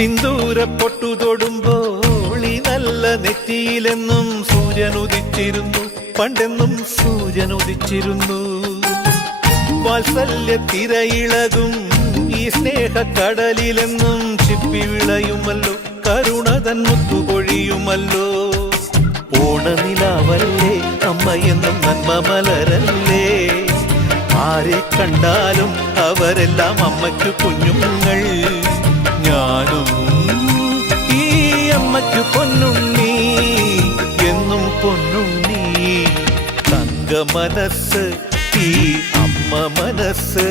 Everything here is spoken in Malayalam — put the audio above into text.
സിന്ദൂര പൊട്ടു തൊടുമ്പോൾ ഈ നല്ല നെറ്റിയിലെന്നും സൂര്യൻ ഉദിച്ചിരുന്നു, പണ്ടെന്നും സൂര്യൻ ഉദിച്ചിരുന്നു. വാത്സല്യ തിരയിളകും ഈ സ്നേഹക്കടലിലെന്നും ചിപ്പി വിളയുമല്ലോ, കരുണതൻ മുത്തുപൊഴിയുമല്ലോ. ഓണനിലാവല്ലേ അമ്മയെന്നും നന്മ മലരല്ലേ, ആരെ കണ്ടാലും അവരെല്ലാം അമ്മയ്ക്കു കുഞ്ഞുങ്ങൾ. ഞാനും ഈ അമ്മയ്ക്കു പൊന്നുണ്ണി, എന്നും പൊന്നുണ്ണി. തങ്ക മനസ്സ് ഈ അമ്മ മനസ്സ്.